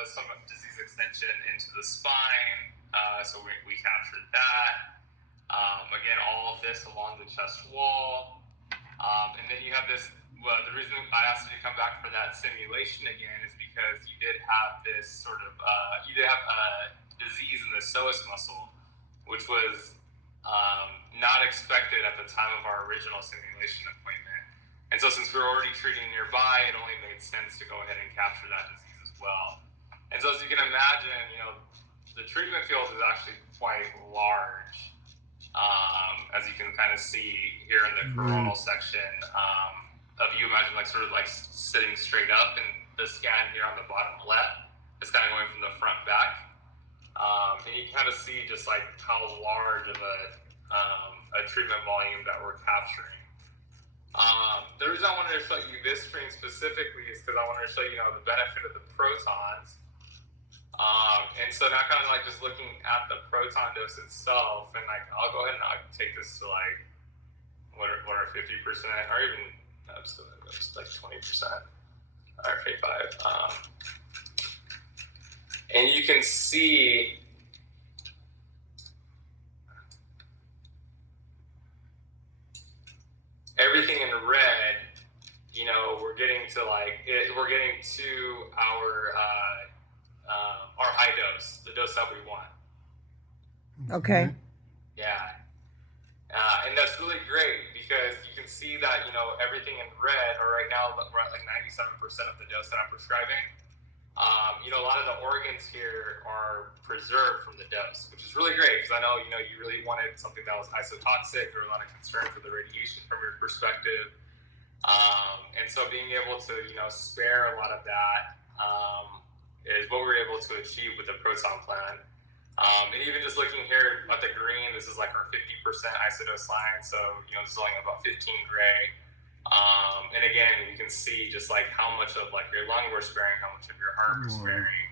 was some disease extension into the spine, so we captured that. Again, all of this along the chest wall. And then you have this, well, the reason I asked you to come back for that simulation again is because you did have this sort of, you did have a disease in the psoas muscle, which was not expected at the time of our original simulation appointment. And so since we were already treating nearby, it only made sense to go ahead and capture that disease as well. And so as you can imagine, you know, the treatment field is actually quite large. As you can kind of see here in the coronal section of you imagine like sort of like sitting straight up, and the scan here on the bottom left is kind of going from the front back. And you can kind of see just like how large of a treatment volume that we're capturing. The reason I wanted to show you this screen specifically is because I wanted to show you, the benefit of the protons. And so now kind of like just looking at the proton dose itself, and like I'll go ahead and I'll take this to like what are 50% or even just like 20% or 5. And you can see everything in red. We're getting to we're getting to our high dose, the dose that we want. Okay. Yeah. And that's really great because you can see that, everything in red, or right now we're at like 97% of the dose that I'm prescribing. A lot of the organs here are preserved from the dose, which is really great because I know, you really wanted something that was isotoxic or a lot of concern for the radiation from your perspective. And so being able to, spare a lot of that is what we were able to achieve with the proton plan. And even just looking here at the green, this is like our 50% isodose line. So, this is only about 15 gray. And again, you can see just like how much of like your lung we're sparing, how much of your heart we're sparing,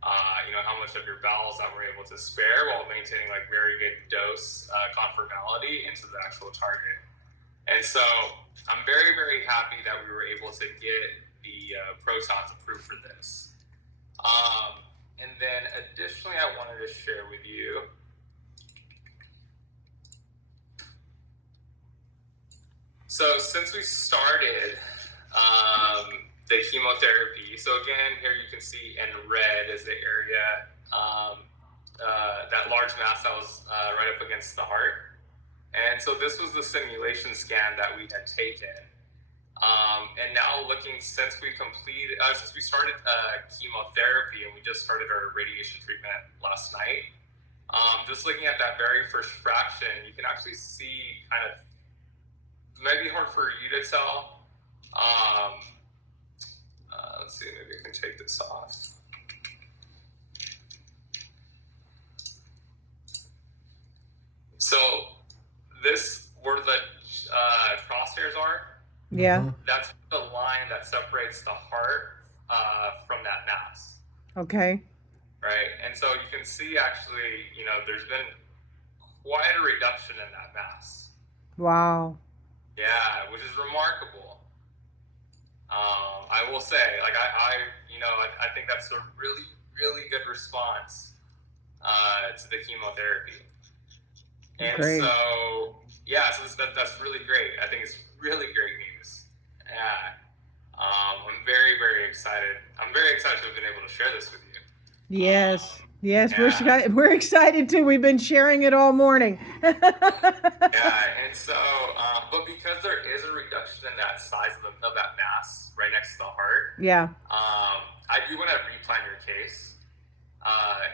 how much of your bowels that we're able to spare while maintaining like very good dose conformality into the actual target. And so I'm very, very happy that we were able to get the protons approved for this. And then additionally, I wanted to share with you so since we started the chemotherapy, so again, here you can see in red is the area, that large mass that was right up against the heart. And so this was the simulation scan that we had taken. And now looking, since we started chemotherapy and we just started our radiation treatment last night, just looking at that very first fraction, you can actually see kind of, it might be hard for you to tell. Let's see, maybe I can take this off. So this, where the crosshairs are, yeah, that's the line that separates the heart from that mass. okay. Right, and so you can see actually, there's been quite a reduction in that mass. Wow. Yeah, which is remarkable. I will say, like I think that's a really, really good response to the chemotherapy. And great. so, yeah, so that's really great. I think it's really great news. Yeah, I'm very, very excited. I'm very excited to have been able to share this with you. Yes. Yes, yeah. we're excited too. We've been sharing it all morning. Yeah, and so, but because there is a reduction in that size of that mass right next to the heart, yeah, I do want to replan your case. I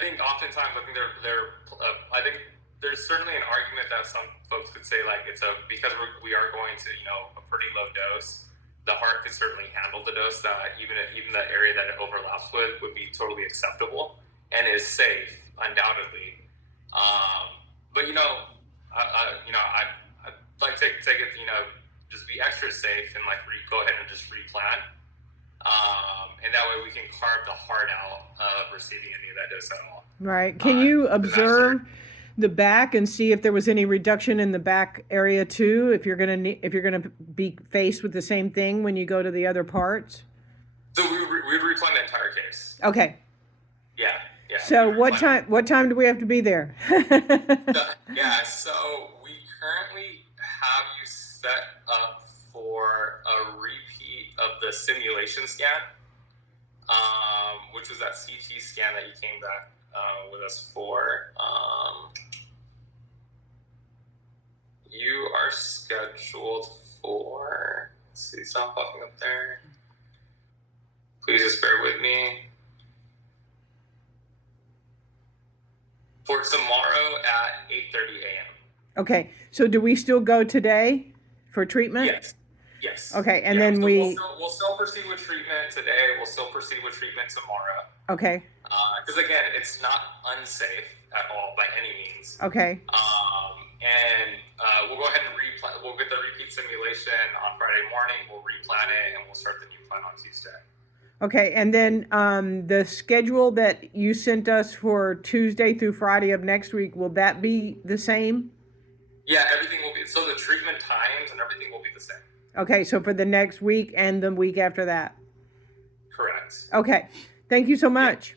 think oftentimes I think I think there's certainly an argument that some folks could say like because we are going to a pretty low dose, the heart could certainly handle the dose that even the area that it overlaps with would be totally acceptable and is safe, undoubtedly. But I'd like to take it, just be extra safe and like go ahead and just replan. And that way we can carve the heart out of receiving any of that dose at all. Right. Can you observe the back and see if there was any reduction in the back area too? If you're gonna be faced with the same thing when you go to the other parts. So we would replan the entire case. Okay. Yeah, yeah. So we would what replan. time? What time do we have to be there? Yeah, so we currently have you set up for a repeat of the simulation scan, which was that CT scan that you came back with us for. You are scheduled for, let's see, it's not popping up there. Please just bear with me. For tomorrow at 8:30 a.m. Okay. So do we still go today for treatment? Yes. Yes. Okay, and Yeah, then so we. we'll still proceed with treatment today. We'll still proceed with treatment tomorrow. Okay. Because again, it's not unsafe at all by any means. Okay. And we'll go ahead and replan. We'll get the repeat simulation on Friday morning. We'll replan it, and we'll start the new plan on Tuesday. Okay, and then the schedule that you sent us for Tuesday through Friday of next week, will that be the same? Yeah, everything will be, so the treatment times and everything will be the same. Okay, so for the next week and the week after that. Correct. Okay, thank you so much.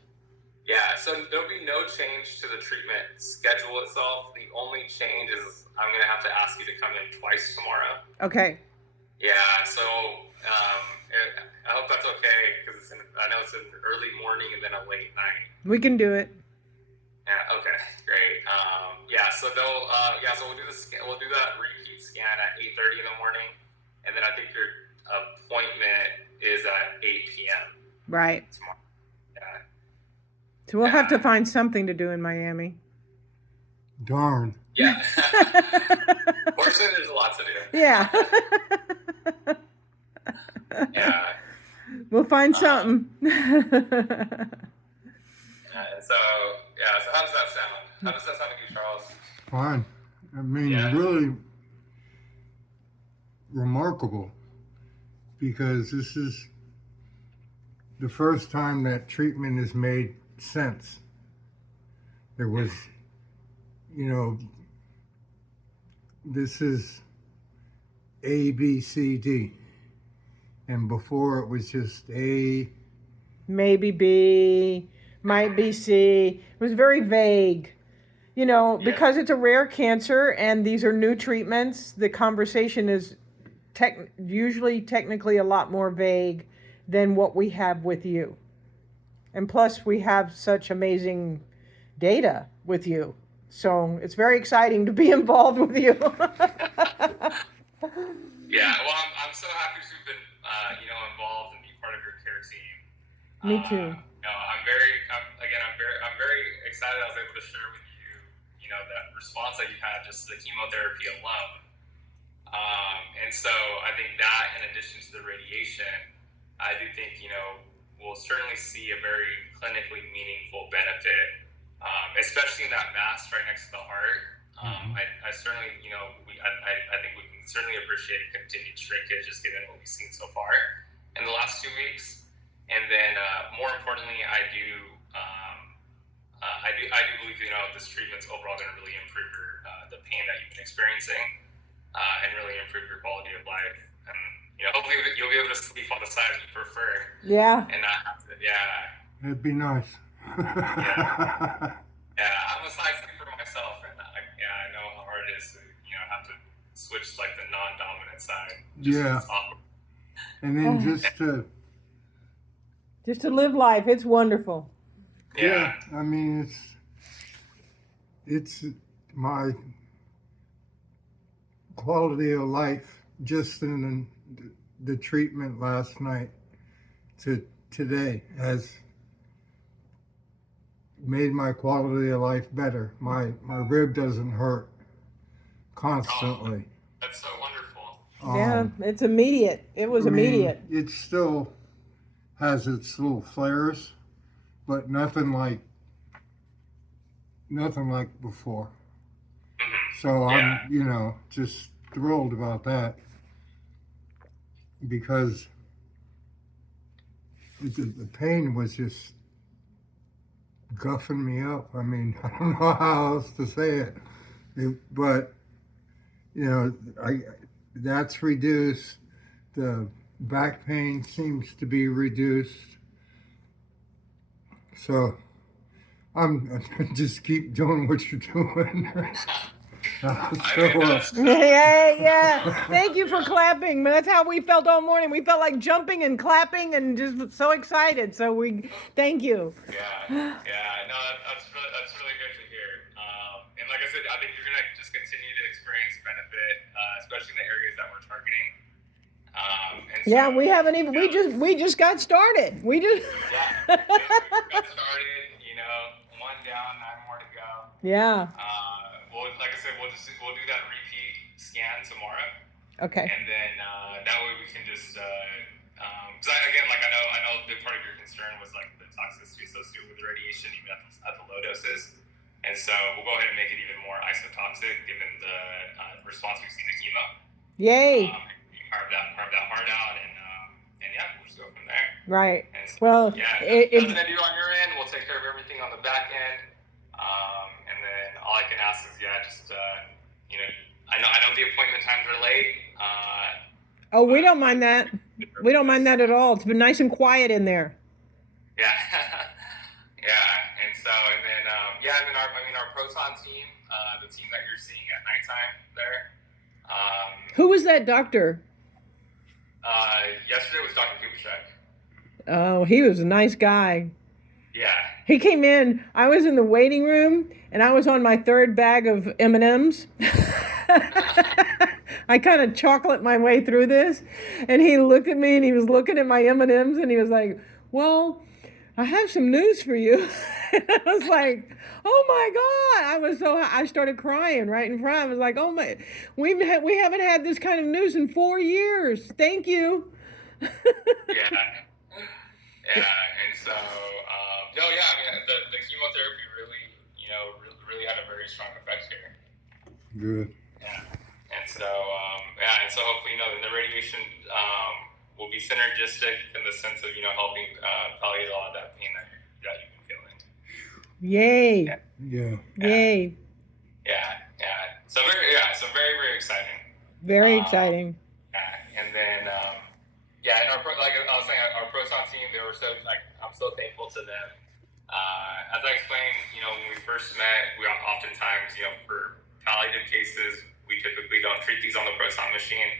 Yeah, so there'll be no change to the treatment schedule itself. The only change is I'm going to have to ask you to come in twice tomorrow. Okay. Yeah, so I hope that's okay, because I know it's an early morning and then a late night. We can do it. Yeah. Okay. Great. Yeah. So they'll. So we'll do we'll do that repeat scan at 8:30 in the morning, and then I think your appointment is at 8 p.m. Right. tomorrow. Yeah. So we'll have to find something to do in Miami. Darn. Yeah. Fortunately, there's a lot to do. Yeah. Yeah. We'll find something. So yeah. So how does that sound? How does that sound to you, Charles? Fine. I mean, Yeah. really remarkable, because this is the first time that treatment has made sense. There was, this is A, B, C, D. And before it was just A. Maybe B, might be C. It was very vague. Because it's a rare cancer and these are new treatments, the conversation is usually technically a lot more vague than what we have with you. And plus, we have such amazing data with you. So it's very exciting to be involved with you. Yeah. Well, I'm so happy to have been involved and be part of your care team. Me too. I'm very excited I was able to share with you, that response that you had just to the chemotherapy alone. And so I think that, in addition to the radiation, I do think, we'll certainly see a very clinically meaningful benefit, especially in that mass right next to the heart. I certainly, I think we can certainly appreciate continued shrinkage, just given what we've seen so far in the last 2 weeks. And then, more importantly, I do believe, this treatment's overall going to really improve the pain that you've been experiencing, and really improve your quality of life. And, hopefully you'll be able to sleep on the side you prefer. Yeah. And not have to, It'd be nice. Yeah, I'm a side sleeper myself, and I know how hard it is to, have to switch like the non-dominant side. Yeah. And then just to live life, it's wonderful. Yeah. I mean, it's my quality of life just in the treatment last night to today has made my quality of life better. My rib doesn't hurt constantly. That's so wonderful. Yeah, it's immediate. It was immediate. It still has its little flares, but nothing like before. So I'm, just thrilled about that, because the pain was just guffing me up. I mean, I don't know how else to say it, but that's reduced. The Back pain seems to be reduced. So I'm just keep doing what you're doing. Yeah. Thank you for clapping. That's how we felt all morning. We felt like jumping and clapping and just so excited. So thank you. Yeah. No, that's really good to hear. And like I said, I think you're gonna just continue to experience benefit, especially in the areas that we're targeting. And Yeah, so, we haven't even. We just got started. We just. Yeah, we got started. One down, 9 more to go. Yeah. Well, like I said, we'll do that repeat scan tomorrow. Okay. And then that way we can just, because I know a big part of your concern was like the toxicity associated with radiation even at the low doses, and so we'll go ahead and make it even more isotoxic given the response we've seen to chemo. Yay. Carve that heart out, and yeah, we'll just go from there. Right. And so, well, nothing to do on your end. We'll take care of everything on the back end, and then all I can ask is I know the appointment times are late. Oh, we don't mind that. We don't mind that at all. It's been nice and quiet in there. Yeah. And then our PROTON team, the team that you're seeing at nighttime there. Who was that doctor? Yesterday was Dr. Kubitschek. Oh, he was a nice guy. Yeah. He came in. I was in the waiting room, and I was on my third bag of M&Ms. I kind of chocolate my way through this, and he looked at me, and he was looking at my M&Ms, and he was like, "Well, I have some news for you." And I was like, "Oh my God!" I started crying right in front. I was like, "Oh my, we haven't had this kind of news in 4 years. Thank you." Yeah. And so the chemotherapy really had a very strong effect here. Good. Yeah. And so hopefully the radiation will be synergistic in the sense of helping palliate a lot of that pain that you've been feeling. Yay. Yeah. Yay. Yeah. So very, very exciting. Very exciting. Yeah. And then and like I was saying, our PROTON team, I'm so thankful to them. As I explained, when we first met, we oftentimes, for palliative cases, we typically don't treat these on the PROTON machine.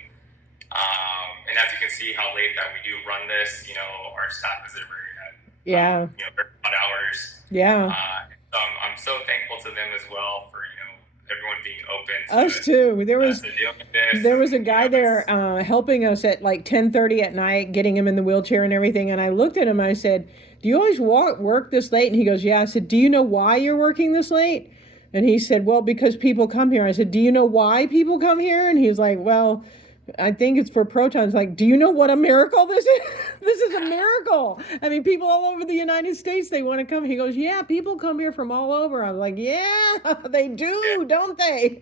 And as you can see how late that we do run this, our staff is every very odd hours. Yeah. So I'm so thankful to them as well for, everyone being open to us too. There was a guy there helping us at like 10:30 at night, getting him in the wheelchair and everything. And I looked at him, I said, "Do you always work this late?" And he goes, "Yeah." I said, "Do you know why you're working this late?" And he said, "Well, because people come here." I said, "Do you know why people come here?" And he was like, "Well, I think it's for protons." Like, do you know what a miracle this is? This is a miracle. I mean, people all over the United States, they want to come. He goes, "Yeah, people come here from all over." I was like, "Yeah, they do, don't they?"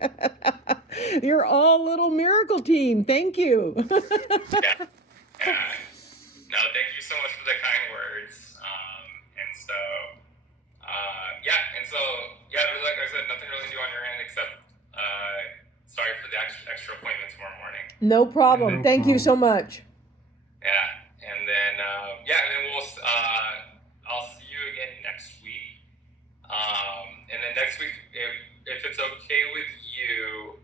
You're all little miracle team. Thank you. Yeah. No, thank you so much for the kind words. Like I said, nothing really to do on your end except sorry for the extra appointment tomorrow morning. No problem. Thank you so much. Yeah, and then I'll see you again next week. And then next week, if it's okay with you,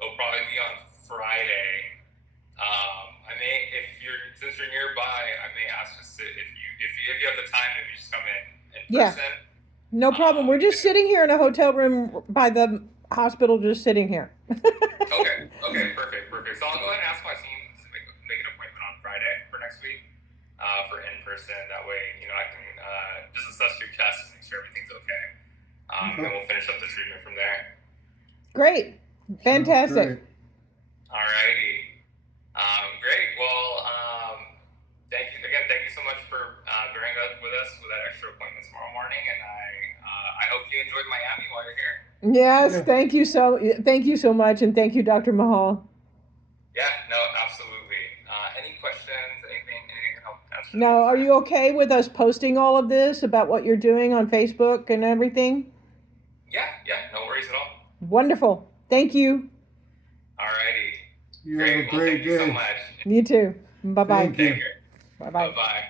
it'll probably be on Friday. Since you're nearby, I may ask if you have the time, if you just come in person. No problem. We're just sitting here in a hotel room by the hospital, just sitting here. Okay, perfect. So I'll go ahead and ask my team to make an appointment on Friday for next week for in person. That way, I can just assess your chest and make sure everything's okay. And we'll finish up the treatment from there. Great. Fantastic. Alrighty. Great. Well, thank you so much for bearing up with us with that extra appointment tomorrow morning, and I hope you enjoyed Miami while you're here. Yes, thank you so much, and thank you, Dr. Mahal. Yeah, no, absolutely. Any questions, anything can help answer? Now, are you okay with us posting all of this about what you're doing on Facebook and everything? Yeah, no worries at all. Wonderful. Thank you. Alrighty. You have a great day. Thank you so much. You too. Bye bye. Thank you. Bye bye. Bye-bye.